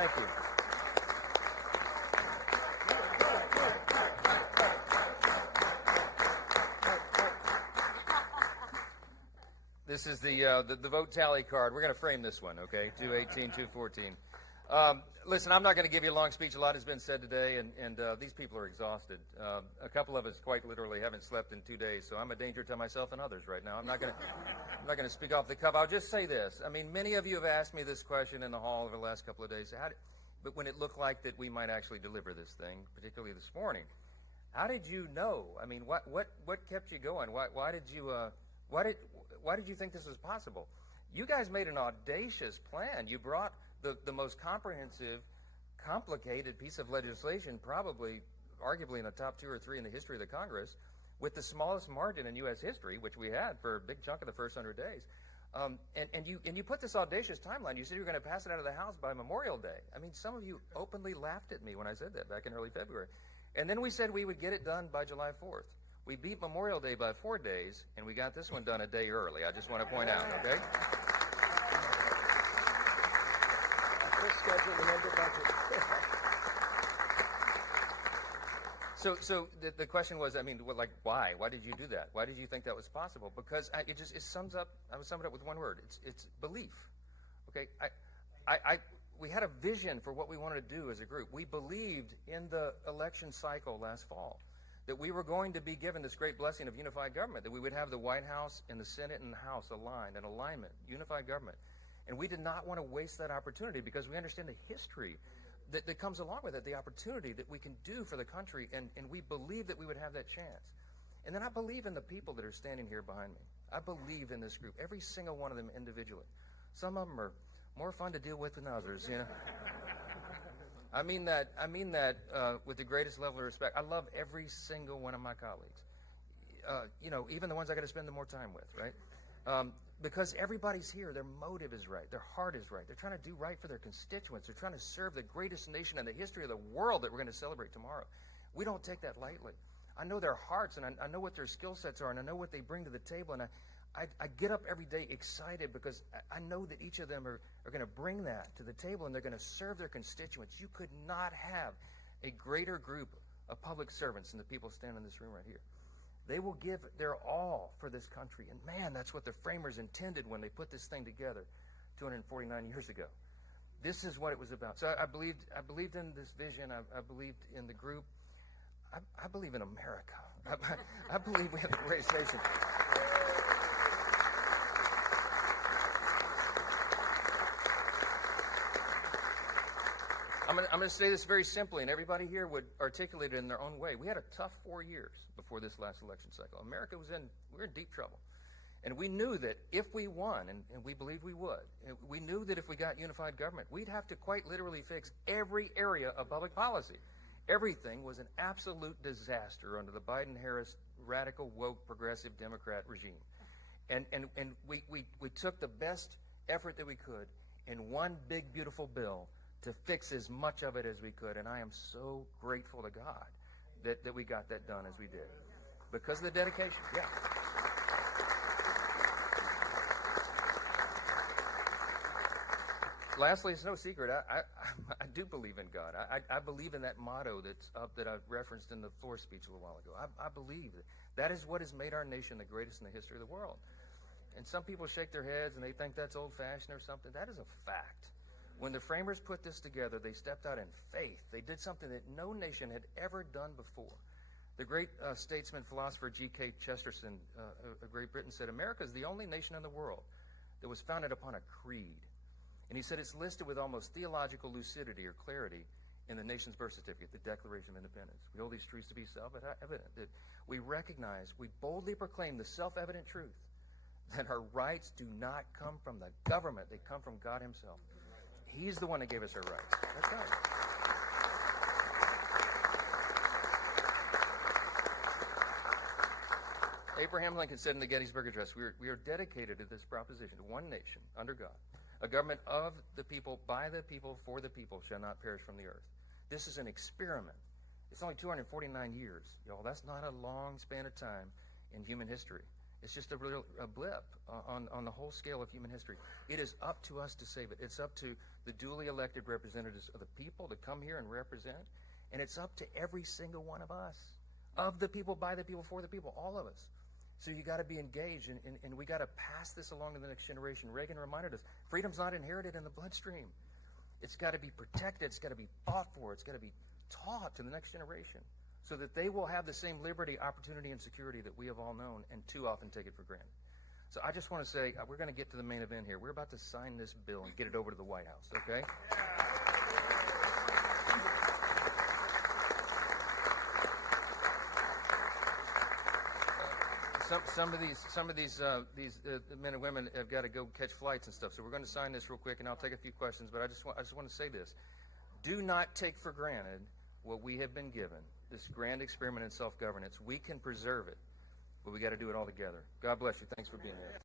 Thank you. This is the vote tally card. We're going to frame this one, okay? 218, 214. Listen, I'm not going to give you a long speech. A lot has been said today, and these people are exhausted. A couple of us quite literally haven't slept in 2 days, so I'm a danger to myself and others right now. I'm not going to speak off the cuff. I'll just say this. I mean, many of you have asked me this question in the hall over the last couple of days. But when it looked like that we might actually deliver this thing, particularly this morning, how did you know? I mean, what kept you going? Why did you think this was possible? You guys made an audacious plan. You brought the most comprehensive, complicated piece of legislation, probably, arguably in the top 2 or 3 in the history of the Congress, with the smallest margin in U.S. history, which we had for a big chunk of the first 100 days. And you put this audacious timeline. You said you were going to pass it out of the House by Memorial Day. I mean, some of you openly laughed at me when I said that back in early February. And then we said we would get it done by July 4th. We beat Memorial Day by 4 days, and we got this one done a day early. I just want to point out, okay? Schedule and under budget. So the question was, I mean, well, like, why? Why did you do that? Why did you think that was possible? Because it sums up. I would sum it up with one word. It's belief. Okay. We had a vision for what we wanted to do as a group. We believed in the election cycle last fall that we were going to be given this great blessing of unified government, that we would have the White House and the Senate and the House aligned, in alignment, unified government. And we did not want to waste that opportunity because we understand the history that comes along with it, the opportunity that we can do for the country, and we believe that we would have that chance. And then I believe in the people that are standing here behind me. I believe in this group, every single one of them individually. Some of them are more fun to deal with than others, you know. I mean that with the greatest level of respect. I love every single one of my colleagues. You know, even the ones I got to spend the more time with, right? Because everybody's here. Their motive is right. Their heart is right. They're trying to do right for their constituents. They're trying to serve the greatest nation in the history of the world that we're going to celebrate tomorrow. We don't take that lightly. I know their hearts, and I know what their skill sets are, and I know what they bring to the table, and I get up every day excited because I know that each of them are going to bring that to the table, and they're going to serve their constituents. You could not have a greater group of public servants than the people standing in this room right here. They will give their all for this country. And man, that's what the framers intended when they put this thing together 249 years ago. This is what it was about. So I believed in this vision. I believed in the group. I believe in America. I believe we have the greatest nation. I'm going to say this very simply, and everybody here would articulate it in their own way. We had a tough 4 years before this last election cycle. America we were in deep trouble. And we knew that if we won, and we believed we would, and we knew that if we got unified government, we'd have to quite literally fix every area of public policy. Everything was an absolute disaster under the Biden-Harris radical, woke, progressive Democrat regime. And we took the best effort that we could in one big, beautiful bill to fix as much of it as we could. And I am so grateful to God that we got that done as we did. Because of the dedication. Yeah. Lastly, it's no secret. I do believe in God. I believe in that motto that's up that I referenced in the floor speech a little while ago. I believe that is what has made our nation the greatest in the history of the world. And some people shake their heads and they think that's old-fashioned or something. That is a fact. When the framers put this together, they stepped out in faith. They did something that no nation had ever done before. The great statesman, philosopher G.K. Chesterton of Great Britain said, America is the only nation in the world that was founded upon a creed. And he said it's listed with almost theological lucidity or clarity in the nation's birth certificate, the Declaration of Independence. We hold these truths to be self-evident, that we recognize, we boldly proclaim the self-evident truth that our rights do not come from the government, they come from God himself. He's the one that gave us our rights. That's right. Abraham Lincoln said in the Gettysburg Address, we are dedicated to this proposition, one nation, under God, a government of the people, by the people, for the people, shall not perish from the earth. This is an experiment. It's only 249 years, y'all. That's not a long span of time in human history. It's just a blip on the whole scale of human history. It is up to us to save it. It's up to the duly elected representatives of the people to come here and represent, and it's up to every single one of us, of the people, by the people, for the people, all of us. So you got to be engaged, and we got to pass this along to the next generation. Reagan reminded us, freedom's not inherited in the bloodstream. It's got to be protected. It's got to be fought for. It's got to be taught to the next generation so that they will have the same liberty, opportunity, and security that we have all known and too often take it for granted. So I just want to say, we're going to get to the main event here. We're about to sign this bill and get it over to the White House, okay? Some of these men and women have got to go catch flights and stuff. So we're going to sign this real quick, and I'll take a few questions. But I just want to say this: do not take for granted what we have been given. This grand experiment in self-governance. We can preserve it, but we got to do it all together. God bless you. Thanks for being here.